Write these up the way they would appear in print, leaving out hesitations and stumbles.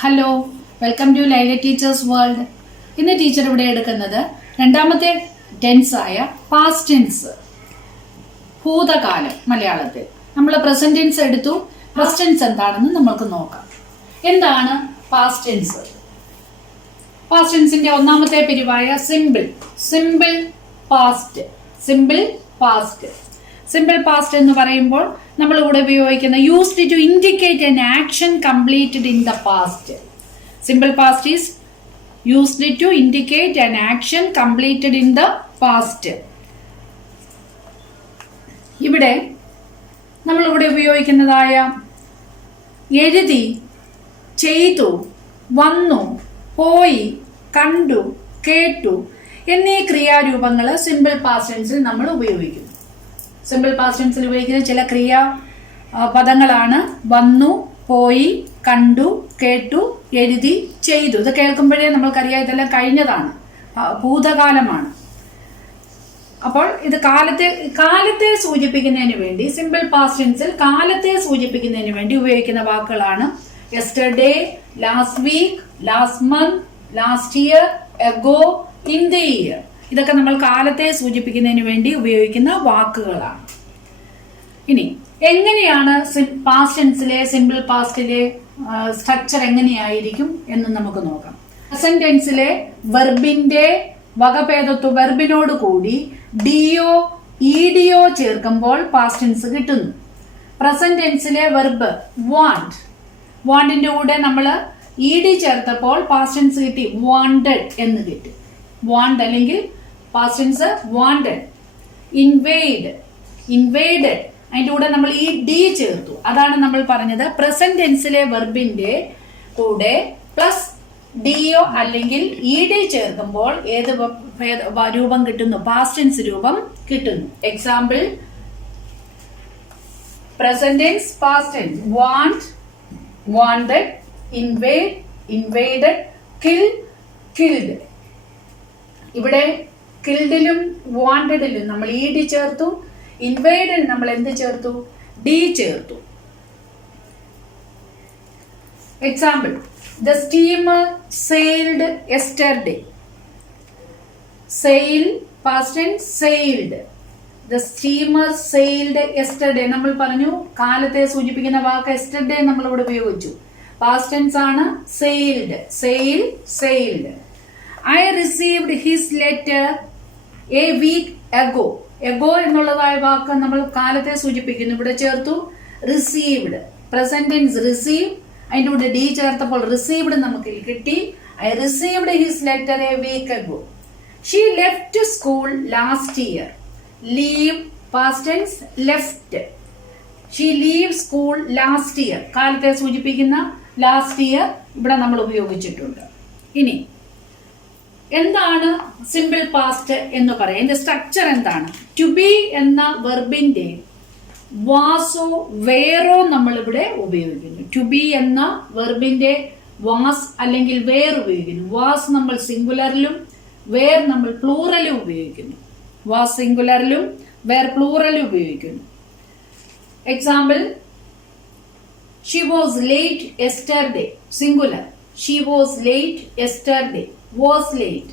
Hello, welcome to Laila teachers world. ഇന്ന് teacher ഇവിടെ എടുക്കുന്നത് രണ്ടാമത്തെ ടെൻസ് ആയ പാസ്റ്റ് ടെൻസ്, ഭൂതകാലം. മലയാളത്തിൽ നമ്മൾ പ്രസന്റ് ടെൻസ് എടുത്തു. പ്രസന്റ് ടെൻസ് എന്താണെന്ന് നമുക്ക് നോക്കാം. എന്താണ് പാസ്റ്റ് ടെൻസ്? പാസ്റ്റ് ടെൻസിന്റെ ഒന്നാമത്തെ പിരിവായ സിമ്പിൾ പാസ്റ്റ്. സിമ്പിൾ പാസ്റ്റ് എന്ന് പറയുമ്പോൾ നമ്മൾ ഇവിടെ ഉപയോഗിക്കുന്ന used to indicate an action completed in the past. Simple past is used to indicate an action completed in the past. ഇവിടെ നമ്മളിവിടെ ഉപയോഗിക്കുന്നതായ എഴുതി, ചെയ്തു, വന്നു, പോയി, കണ്ടു, കേട്ടു എന്നീ ക്രിയാരൂപങ്ങൾ സിമ്പിൾ പാസ്റ്റ് ടെൻസിൽ നമ്മൾ ഉപയോഗിക്കുന്നു. സിമ്പിൾ പാസ്റ്റ് ടെൻസിൽ ഉപയോഗിക്കുന്ന ചില ക്രിയാ പദങ്ങളാണ് വന്നു, പോയി, കണ്ടു, കേട്ടു, എഴുതി, ചെയ്തു. ഇത് കേൾക്കുമ്പോഴേ നമ്മൾക്കറിയാം ഇതെല്ലാം കഴിഞ്ഞതാണ്, ഭൂതകാലമാണ്. അപ്പോൾ ഇത് കാലത്തെ സൂചിപ്പിക്കുന്നതിന് വേണ്ടി സിമ്പിൾ പാസ്റ്റ് ടെൻസിൽ കാലത്തെ സൂചിപ്പിക്കുന്നതിന് വേണ്ടി ഉപയോഗിക്കുന്ന വാക്കുകളാണ് yesterday, last week, last month, last year, ago, in the year. ഇതൊക്കെ നമ്മൾ കാലത്തെ സൂചിപ്പിക്കുന്നതിന് വേണ്ടി ഉപയോഗിക്കുന്ന വാക്കുകളാണ്. ഇനി എങ്ങനെയാണ് പാസ്റ്റ് ടെൻസിലെ സിമ്പിൾ പാസ്റ്റിലെ സ്ട്രക്ചർ എങ്ങനെയായിരിക്കും എന്ന് നമുക്ക് നോക്കാം. പ്രസന്റ് ടെൻസിലെ വെർബിന്റെ വകഭേദത്വ വെർബിനോട് കൂടി ഡിയോ ഇഡിയോ ചേർക്കുമ്പോൾ പാസ്റ്റ് ടെൻസ് കിട്ടുന്നു. പ്രസന്റ് ടെൻസിലെ വെർബ് വാണ്ടിന്റെ കൂടെ നമ്മൾ ഇഡി ചേർത്തപ്പോൾ പാസ്റ്റ് ടെൻസ് കിട്ടി, വാണ്ടഡ് എന്ന് കിട്ടി. വാണ്ട് അല്ലെങ്കിൽ പാസ്റ്റ് ടെൻസ് വാണ്ടഡ്. ഇൻവേഡഡ് അതിന്റെ കൂടെ നമ്മൾ ഈ ഡി ചേർത്തു. അതാണ് നമ്മൾ പറഞ്ഞത് പ്രസന്റ് ടെൻസിലെ വെർബിന്റെ കൂടെ പ്ലസ് ഡിയോ അല്ലെങ്കിൽ ഇ ഡി ചേർക്കുമ്പോൾ ഏത് രൂപം കിട്ടുന്നു? പാസ്റ്റ് ടെൻസ് രൂപം കിട്ടുന്നു. Example present tense past tense want, wanted, invade, invaded, kill, killed. ഇവിടെ കിൽഡിലും വാണ്ടഡിലും നമ്മൾ ഇ ഡി ചേർത്തു. ഇൻവേഡിൽ നമ്മൾ എന്ത് ചേർത്തു? ഡി ചേർത്തു. Example the steamer sailed yesterday. Sail past tense sailed. The steamer sailed yesterday. നമ്മൾ പറഞ്ഞു കാലത്തെ സൂചിപ്പിക്കുന്ന വാക്ക് യെസ്റ്റർഡേ നമ്മൾ ഇവിടെ ഉപയോഗിച്ചു. പാസ്റ്റ് ടെൻസ് ആണ് sailed. Sailed. I received his letter a week ago. Ago എന്നുള്ളതായ വാക്ക് നമ്മൾ കാലത്തെ സൂചിപ്പിക്കുന്നു. ഇവിടെ ചേർത്തു റിസീവ്ഡ്. Present tense receive. അതിന്റെ കൂടെ ഡി ചേർത്തപ്പോൾ റിസീവ്ഡ് നമുക്ക് കിട്ടി. I received his letter a week ago. She left school last year. Leave past tense left. She leaves school last year. കാലത്തെ സൂചിപ്പിക്കുന്ന ലാസ്റ്റ് ഇയർ ഇവിടെ നമ്മൾ ഉപയോഗിച്ചിട്ടുണ്ട്. ഇനി എന്താണ് സിമ്പിൾ പാസ്റ്റ് എന്ന് പറയാം? ഇതിന്റെ സ്ട്രക്ചർ എന്താണ്? ടു ബി എന്ന വെർബിന്റെ വാസോ വേറോ നമ്മൾ ഇവിടെ ഉപയോഗിക്കുന്നു. ടു ബി എന്ന വെർബിന്റെ വാസ് അല്ലെങ്കിൽ വേർ ഉപയോഗിക്കുന്നു. വാസ് നമ്മൾ സിംഗുലറിലും വേർ നമ്മൾ പ്ലൂറലും ഉപയോഗിക്കുന്നു. വാസ് സിംഗുലറിലും വേർ പ്ലൂറലും ഉപയോഗിക്കുന്നു. Example she was late yesterday. Singular. She was late yesterday. Was late.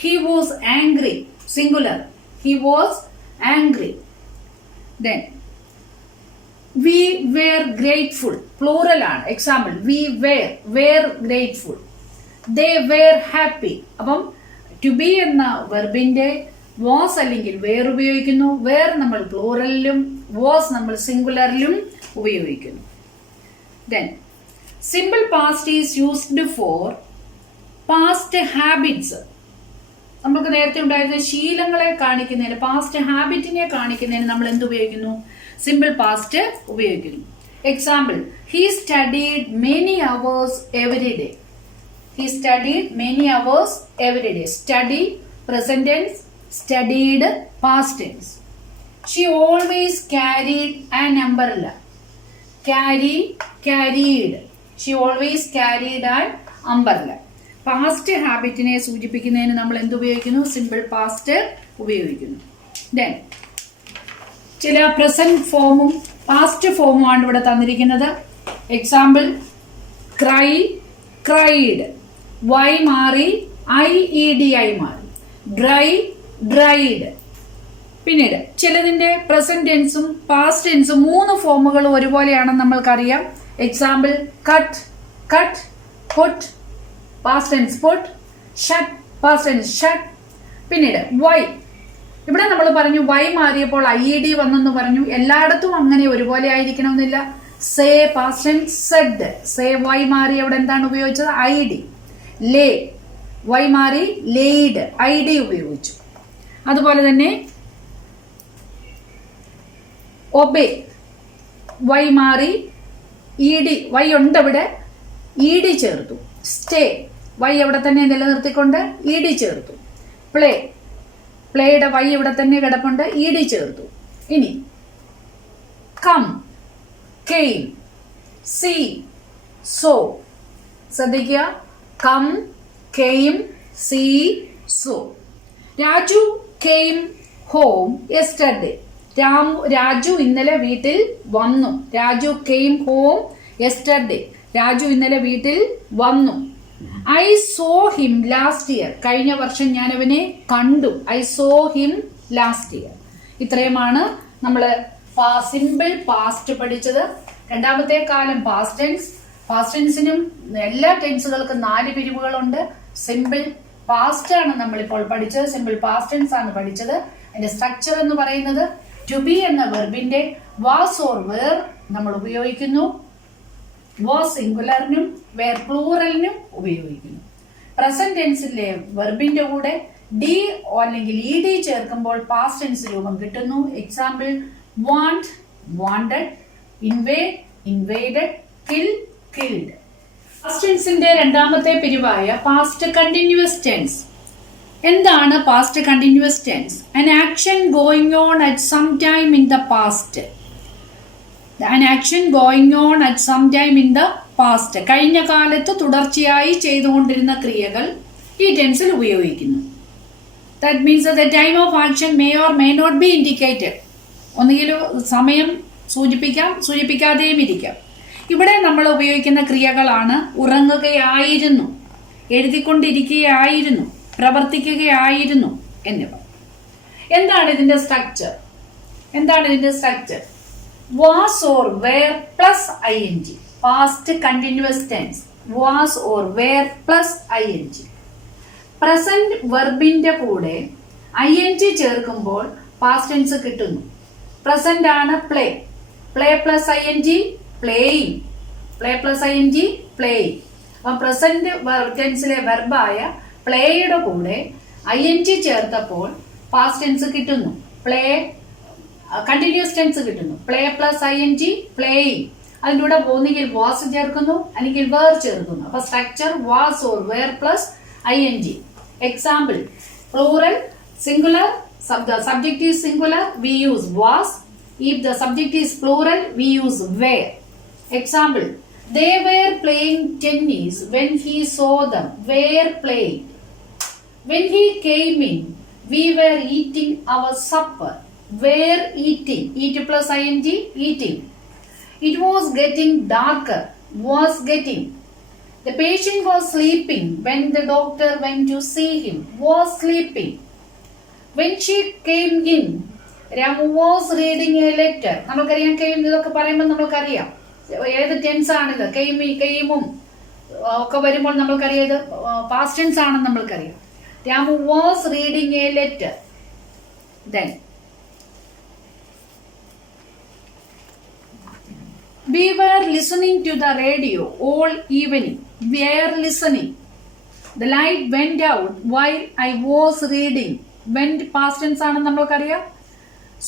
He was angry. Singular. He was angry. Then we were grateful. Plural ആണ്. Example we were grateful. They were happy. അപ്പം to be എന്ന വെർബിന്റെ was അല്ലെങ്കിൽ were ഉപയോഗിക്കുന്നു. were നമ്മൾ പ്ലൂറലിലും was നമ്മൾ സിംഗുലറിലും ഉപയോഗിക്കുന്നു. Then simple past is used for past habits. നമുക്ക് നേരത്തെ ഉണ്ടായിരുന്ന ശീലങ്ങളെ കാണിക്കുന്നതിന്, പാസ്റ്റ് ഹാബിറ്റിനെ കാണിക്കുന്നതിന് നമ്മൾ എന്ത് ഉപയോഗിക്കുന്നു? സിമ്പിൾ പാസ്റ്റ് ഉപയോഗിക്കുന്നു. Example he studied many hours every day. He studied many hours every day. Study present tense, studied past tense. She always carried an umbrella. Carried. She always carried an umbrella. Past ഹാബിറ്റിനെ സൂചിപ്പിക്കുന്നതിന് നമ്മൾ എന്തുപയോഗിക്കുന്നു? Simple past ഉപയോഗിക്കുന്നു. Then ചില present ഫോമും past ഫോമുമാണ് ഇവിടെ തന്നിരിക്കുന്നത്. എക്സാമ്പിൾ ക്രൈ ക്രൈഡ്, വൈ മാറി IED ആയി മാറി, ഡ്രൈ ഡ്രൈഡ്. പിന്നീട് ചിലതിന്റെ പ്രസന്റ് ടെൻസും പാസ്റ്റ് ടെൻസും 3 ഫോമുകളും ഒരുപോലെയാണെന്ന് നമ്മൾക്കറിയാം. Example cut cut, put past tense put, shut past tense shut. പിന്നീട് വൈ, ഇവിടെ നമ്മൾ പറഞ്ഞു വൈ മാറിയപ്പോൾ IED വന്നെന്ന് പറഞ്ഞു. എല്ലായിടത്തും അങ്ങനെ ഒരുപോലെ ആയിരിക്കണമെന്നില്ല. Say past tense said, say Y മാറി അവിടെ എന്താണ് ഉപയോഗിച്ചത്? ID. ലേ വൈ മാറി ലേഡ്, ID ഉപയോഗിച്ചു. അതുപോലെ തന്നെ ഒബേ, വൈ മാറി ED, വൈ ഉണ്ട് ഇവിടെ, ED ചേർത്തു. സ്റ്റേ, വൈ അവിടെ തന്നെ നിലനിർത്തിക്കൊണ്ട് ED ചേർത്തു. പ്ലേ, പ്ലേയുടെ വൈ ഇവിടെ തന്നെ കിടപ്പുണ്ട്, ED ചേർത്തു. ഇനി കം, കെയിം, സീ, സോ. ശ്രദ്ധിക്കുക, come, came, see, saw. Raju came home yesterday, Raju ഇന്നലെ വീട്ടിൽ വന്നു. Raju came home yesterday, Raju ഇന്നലെ വീട്ടിൽ വന്നു. I saw him last year, കഴിഞ്ഞ വർഷം ഞാൻ അവനെ കണ്ടു. I saw him last year. ഇത്രയുമാണ് നമ്മൾ സിമ്പിൾ പാസ്റ്റ് പഠിച്ചത്. രണ്ടാമത്തെ കാലം പാസ്റ്റ് ടെൻസ്. പാസ്റ്റ് ടെൻസിനും എല്ലാ ടെൻസുകൾക്കും 4 പിരിവുകളുണ്ട്. സിമ്പിൾ പാസ്റ്റ് ആണ് നമ്മളിപ്പോൾ പഠിച്ചത്, സിമ്പിൾ പാസ്റ്റ് ടെൻസ് ആണ് പഠിച്ചത്. അതിന്റെ സ്ട്രക്ചർ എന്ന് പറയുന്നത് ടു ബി എന്ന വെർബിന്റെ വാസ് ഓർ വേർ നമ്മൾ ഉപയോഗിക്കുന്നു. വാസ് സിംഗുലറിനും വേർ പ്ലൂറലിനും ഉപയോഗിക്കുന്നു. പ്രസന്റ് ടെൻസിലെ വെർബിന്റെ കൂടെ ഡി അല്ലെങ്കിൽ ED ചേർക്കുമ്പോൾ പാസ്റ്റ് ടെൻസ് രൂപം കിട്ടുന്നു. Example want wanted, invade invaded, kill killed. Past ടെൻസിന്റെ രണ്ടാമത്തെ പിരിവായ പാസ്റ്റ് കണ്ടിന്യൂസ് ടെൻസ്. എന്താണ് past continuous tense? An action going on at some time in the past. An action going on at some time in the past. കഴിഞ്ഞ കാലത്ത് തുടർച്ചയായി ചെയ്തുകൊണ്ടിരുന്ന ക്രിയകൾ ഈ ടെൻസിൽ ഉപയോഗിക്കുന്നു. That means that the time of action may or may not be indicated. ഒന്നുകിൽ സമയം സൂചിപ്പിക്കാം, സൂചിപ്പിക്കാതെയും ഇരിക്കാം. ഇവിടെ നമ്മൾ ഉപയോഗിക്കുന്ന ക്രിയകളാണ് ഉറങ്ങുകയായിരുന്നു, എഴുതിക്കൊണ്ടിരിക്കുകയായിരുന്നു, പ്രവർത്തിക്കുകയായിരുന്നു എന്നിവ. എന്താണ് ഇതിന്റെ structure? Was or were plus ING. Past continuous tense was or were plus ING. Present വെർബിന്റെ കൂടെ ING ചേർക്കുമ്പോൾ പാസ്റ്റ് ടെൻസ് കിട്ടുന്നു. പ്രസന്റ് ആണ് play, play plus ING playing, play plus ING playing. അപ്പം പ്രസന്റ് ടെൻസിലെ വെർബായ പ്ലേയുടെ കൂടെ ING ചേർത്തപ്പോൾ പാസ്റ്റ് ടെൻസ് കിട്ടുന്നു. പ്ലേ കണ്ടിന്യൂസ് ടെൻസ് കിട്ടുന്നു. Play plus ING playing. അതിൻ്റെ കൂടെ ഒന്നുകിൽ വാസ് ചേർക്കുന്നു അല്ലെങ്കിൽ വേർ ചേർക്കുന്നു. അപ്പൊ structure was or were plus ING. Example plural singular, subject is singular, we use was. If the subject is plural, we use were. Example, they were playing tennis when he saw them. Were playing. When he came in, we were eating our supper. Were eating. Eat plus ING, eating. It was getting darker. Was getting. The patient was sleeping when the doctor went to see him. Was sleeping. When she came in, Ramu was reading a letter. നമ്മൾക്കറിയാം came, ഇതൊക്കെ പറയുമ്പോൾ നമ്മൾക്കറിയാം ഏത് tense ആണിത്. കെയിമും ഒക്കെ വരുമ്പോൾ നമ്മൾക്കറിയാം ഇത് പാസ്റ്റ് ടെൻസ് ആണെന്ന് നമ്മൾക്കറിയാം. Ramu was reading A letter. Then we were listening to the radio all evening. We were listening. The light went out while I was reading. Went past tense ആണെന്ന് നമ്മൾക്കറിയാം.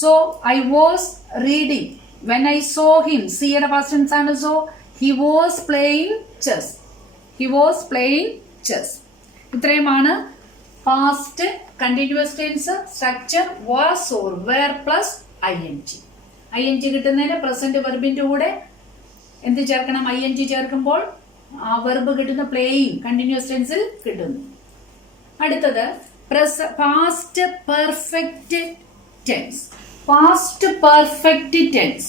So I was reading. When I saw him, see യുടെ past tense ആണ്. So he was playing chess. He was playing chess. ഇത്രയുമാണ് past continuous tense. Structure was or were plus ING. ING കിട്ടുന്നതിന് present വെർബിന്റെ കൂടെ എന്ത് ചേർക്കണം? ING ചേർക്കുമ്പോൾ ആ വെർബ് കിട്ടുന്ന പ്ലേയിങ് കണ്ടിന്യൂസ് ടെൻസിൽ കിട്ടുന്നു. അടുത്തത് past perfect tense. Past perfect tense.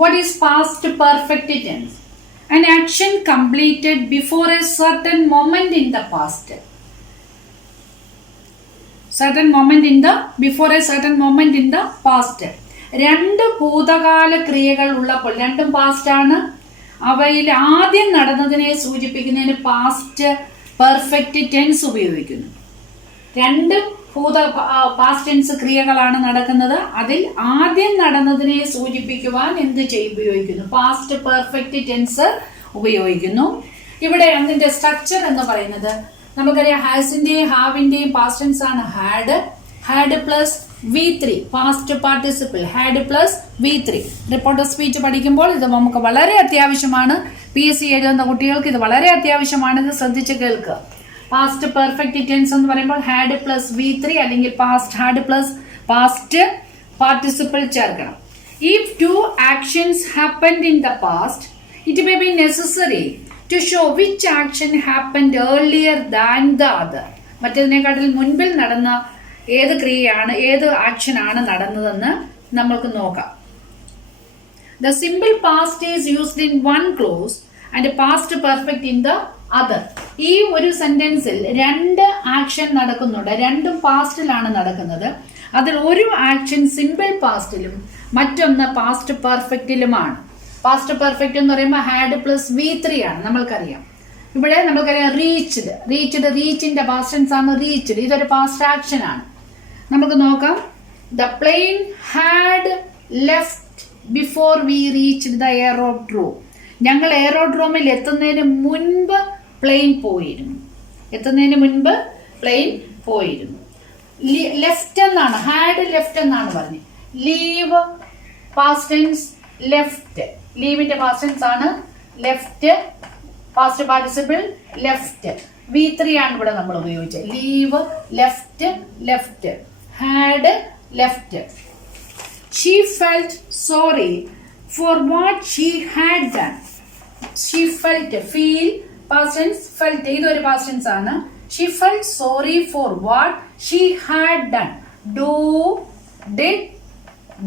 What is past perfect tense? An action completed before a certain moment in the past. Before a certain moment in the past. രണ്ട് ഭൂതകാല ക്രിയകൾ ഉള്ളപ്പോൾ, രണ്ടും past ആണ്. അവയിൽ ആദ്യം നടന്നതിനെ സൂചിപ്പിക്കുന്നതിന് പാസ്റ്റ് പെർഫെക്റ്റ് ടെൻസ് ഉപയോഗിക്കുന്നു. രണ്ട് പാസ്റ്റ് ടെൻസ് ക്രിയകളാണ് നടക്കുന്നത്. അതിൽ ആദ്യം നടന്നതിനെ സൂചിപ്പിക്കുവാൻ എന്ത് ഉപയോഗിക്കുന്നു? പാസ്റ്റ് പെർഫെക്റ്റ് ടെൻസ് ഉപയോഗിക്കുന്നു. ഇവിടെ അതിന്റെ സ്ട്രക്ചർ എന്ന് പറയുന്നത് നമുക്കറിയാം, ഹാസിന്റെയും ഹാവിന്റെയും പാസ്റ്റ് ടെൻസ് ആണ് had plus V3 past participle, had plus V3. Report of speech പഠിക്കുമ്പോൾ ഇത് നമുക്ക് വളരെ അത്യാവശ്യമാണ്. PSC എഴുതുന്ന കുട്ടികൾക്ക് ഇത് വളരെ അത്യാവശ്യമാണ്. ഇത് ശ്രദ്ധിച്ച് കേൾക്കുക. പാസ്റ്റ് പെർഫെക്റ്റ് ടെൻസ് എന്ന് പറയുമ്പോൾ ഹാഡ് പ്ലസ് V3 അല്ലെങ്കിൽ past had plus past participle ചേർക്കണം. If two actions happened in the past, it may be necessary to show which action happened earlier than the other. മറ്റതിനെക്കാട്ടിൽ മുൻപിൽ നടന്ന ഏത് ക്രിയയാണ്, ഏത് ആക്ഷൻ ആണ് നടന്നതെന്ന് നമ്മൾക്ക് നോക്കാം. The simple past is used in one close and past perfect in the other. ഈ ഒരു സെന്റൻസിൽ രണ്ട് ആക്ഷൻ നടക്കുന്നുണ്ട്, രണ്ടും പാസ്റ്റിലാണ് നടക്കുന്നത്. അതിൽ ഒരു ആക്ഷൻ സിമ്പിൾ പാസ്റ്റിലും മറ്റൊന്ന് പാസ്റ്റ് പെർഫെക്റ്റിലുമാണ്. പാസ്റ്റ് പെർഫെക്റ്റ് എന്ന് പറയുമ്പോൾ ഹാഡ് പ്ലസ് V3 ആണ്, നമ്മൾക്കറിയാം. ഇവിടെ നമുക്കറിയാം റീച്ചിന്റെ പാസ്റ്റ് ടെൻസ് ആണ് റീച്ച്ഡ്. ഇതൊരു പാസ്റ്റ് ആക്ഷൻ ആണ്. നമുക്ക് നോക്കാം. The plain had left before we reached the aerodrome. ഞങ്ങൾ എയറോഡ്രോമിൽ എത്തുന്നതിന് മുൻപ് പ്ലെയിൻ പോയിരുന്നു. ലെഫ്റ്റ് എന്നാണ്, ഹാഡ് ലെഫ്റ്റ് എന്നാണ് പറഞ്ഞത്. Leave past tense left. ലീവിന്റെ പാസ്റ്റ് ടെൻസ് ആണ് left, past participle left. V3 ആണ് ഇവിടെ നമ്മൾ ഉപയോഗിച്ചത്. Leave left, had left. She felt sorry for what she had done. She felt, feel past tense, felt ഇതൊരു past tense ആണ്. She felt sorry for what she had done. Do, did,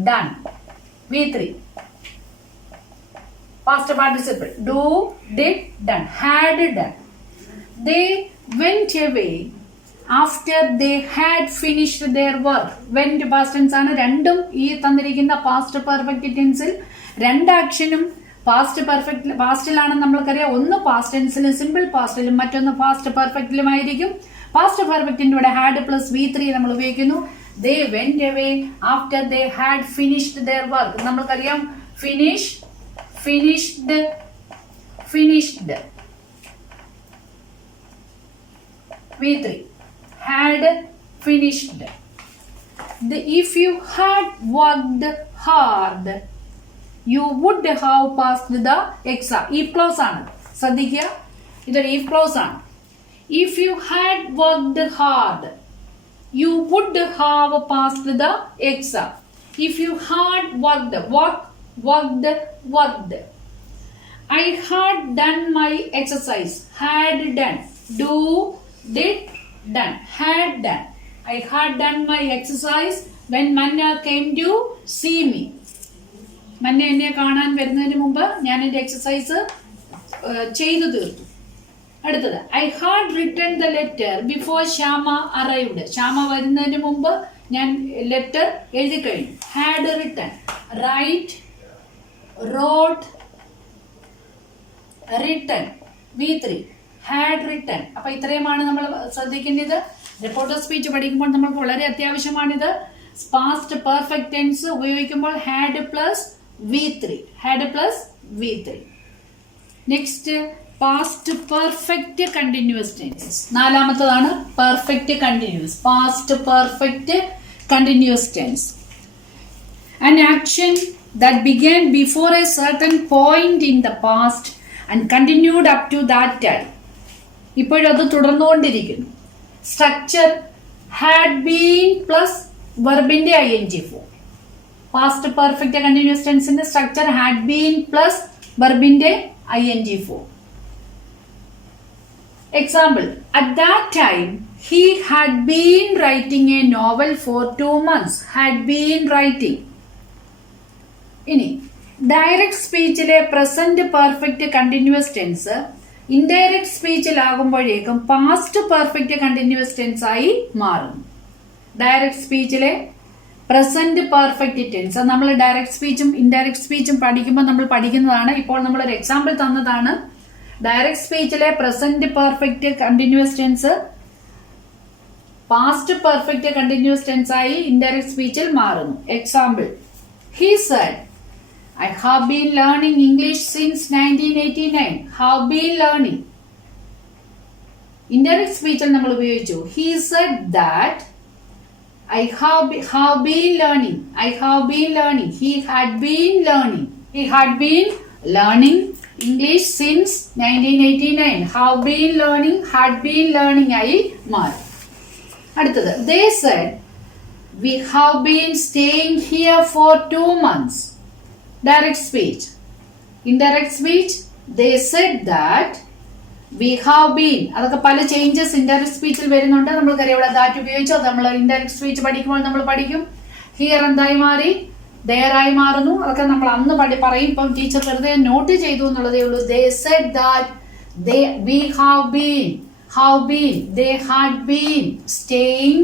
done. V3 past participle. Do, did, done. Had done. They went away after they had finished their work. Went past tense ആണ്. രണ്ടും ഈ തന്നിരിക്കുന്ന past perfect ടെൻസിൽ രണ്ട് ആക്ഷനും പാസ്റ്റിലാണെന്ന് നമ്മൾക്കറിയാം. ഒന്ന് past ടെൻസിലും simple പാസ്റ്റിലും മറ്റൊന്ന് past പെർഫെക്റ്റിലുമായിരിക്കും. Past പെർഫെക്റ്റിന്റെ ഇവിടെ ഹാഡ് പ്ലസ് V3 നമ്മൾ ഉപയോഗിക്കുന്നു. They went away after they had finished their work. നമ്മൾക്കറിയാം finished V3, had finished. If you had worked hard, you would have passed the exam. If clause ആണ്, ശ്രദ്ധിക്കുക, ഇതൊരു if clause ആണ്. If you had worked hard, you would have passed the exam. If you had worked. I had done my exercise. Had done. Do, did, done. Had done. I had done my exercise when Manna came to see me. Manna എന്നെ കാണാൻ വരുന്നതിന് മുമ്പ് ഞാൻ എൻ്റെ exercise ചെയ്തു തീർത്തു. അടുത്തത് I had written the letter before Shama arrived. Shyama വരുന്നതിന് മുമ്പ് ഞാൻ ലെറ്റർ എഴുതി കഴിഞ്ഞു. Had written. Write, wrote, written. V3 had written. അപ്പൊ ഇത്രയുമാണ് നമ്മൾ ശ്രദ്ധിക്കേണ്ടത്. റിപ്പോർട്ട് ഓഫ് സ്പീച്ച് പഠിക്കുമ്പോൾ നമുക്ക് വളരെ അത്യാവശ്യമാണിത്. പാസ്റ്റ് പെർഫെക്റ്റ് ടെൻസ് ഉപയോഗിക്കുമ്പോൾ had plus V3. Next past perfect continuous tense. നാലാമത്തതാണ് perfect continuous. Past perfect continuous tense. An action that began before a certain point in the past and continued up to that time. ഇപ്പോഴത് തുടർന്നുകൊണ്ടിരിക്കുന്നു. Structure had been plus വെർബിന്റെ ing form. Past perfect continuous ടെൻസിന്റെ structure had been plus വെർബിന്റെ ing form. Example, at that time he had been writing a novel for 2 months. Had been writing. ഇനി direct സ്പീച്ചിലെ present perfect continuous tense indirect സ്പീച്ചിലാകുമ്പോഴേക്കും past perfect continuous tense ആയി മാറും. Direct സ്പീച്ചിലെ present perfect tense നമ്മൾ direct സ്പീച്ചും indirect സ്പീച്ചും പഠിക്കുമ്പോൾ നമ്മൾ പഠിക്കുന്നതാണ്. ഇപ്പോൾ നമ്മളൊരു എക്സാമ്പിൾ തന്നതാണ്. ഡയറക്റ്റ് സ്പീച്ചിലെ present perfect continuous tense past perfect continuous tense ആയി ഇൻഡയറക്റ്റ് സ്പീച്ചിൽ മാറുന്നു. Example, he said, I have been learning English since 1989. Have been learning. Indirect speech നമ്മൾ ഉപയോഗിച്ചു. He said that I have been learning. I have been learning. He had been learning. He had been learning English since 1989. Have been learning, had been learning ആയി മാറി. അടുത്തത്, they said we have been staying here for 2 months. Direct speech. Indirect speech, they said that we have been. അതൊക്കെ പല changes indirect സ്പീച്ചിൽ വരുന്നുണ്ട്. നമ്മൾക്കറിയാം ഇവിടെ that ഉപയോഗിച്ചു. അത് നമ്മൾ ഇൻഡയറക്റ്റ് സ്പീച്ച് പഠിക്കുമ്പോൾ നമ്മൾ പഠിക്കും. ഹിയർ എന്തായി മാറി, there ആയി മാറുന്നു. അതൊക്കെ നമ്മൾ അന്ന് പറയും. ഇപ്പം ടീച്ചർ വെറുതെ നോട്ട് ചെയ്തു എന്നുള്ളതേ ഉള്ളൂ. They said that we have been, they had been staying.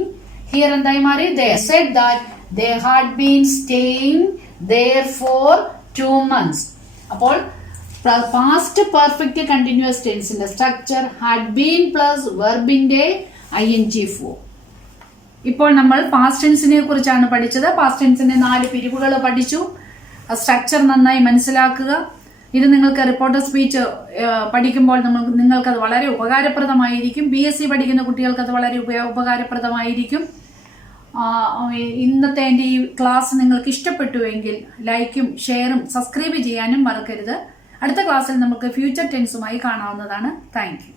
Here എന്തായി മാറി, they said that they had been staying there for 2 months. അപ്പോൾ പാസ്റ്റ് പെർഫെക്റ്റ് കണ്ടിന്യൂസ് ടെൻസിന്റെ സ്ട്രക്ചർ ഹാഡ് ബീൻ പ്ലസ് വെർബിന്റെ ing ഫോം. ഇപ്പോൾ നമ്മൾ പാസ്റ്റ് ടെൻസിനെ കുറിച്ചാണ് പഠിച്ചത്. Past ടെൻസിന്റെ 4 പിരിവുകൾ പഠിച്ചു. സ്ട്രക്ചർ നന്നായി മനസ്സിലാക്കുക. ഇത് നിങ്ങൾക്ക് റിപ്പോർട്ടർ സ്പീച്ച് പഠിക്കുമ്പോൾ നിങ്ങൾക്ക് അത് വളരെ ഉപകാരപ്രദമായിരിക്കും. BSc പഠിക്കുന്ന കുട്ടികൾക്ക് അത് വളരെ ഉപകാരപ്രദമായിരിക്കും. ഇന്നത്തെ എൻ്റെ ഈ ക്ലാസ് നിങ്ങൾക്ക് ഇഷ്ടപ്പെട്ടുവെങ്കിൽ ലൈക്കും ഷെയറും സബ്സ്ക്രൈബ് ചെയ്യാനും മറക്കരുത്. അടുത്ത ക്ലാസ്സിൽ നമുക്ക് ഫ്യൂച്ചർ ടെൻസുമായി കാണാവുന്നതാണ്. Thank you.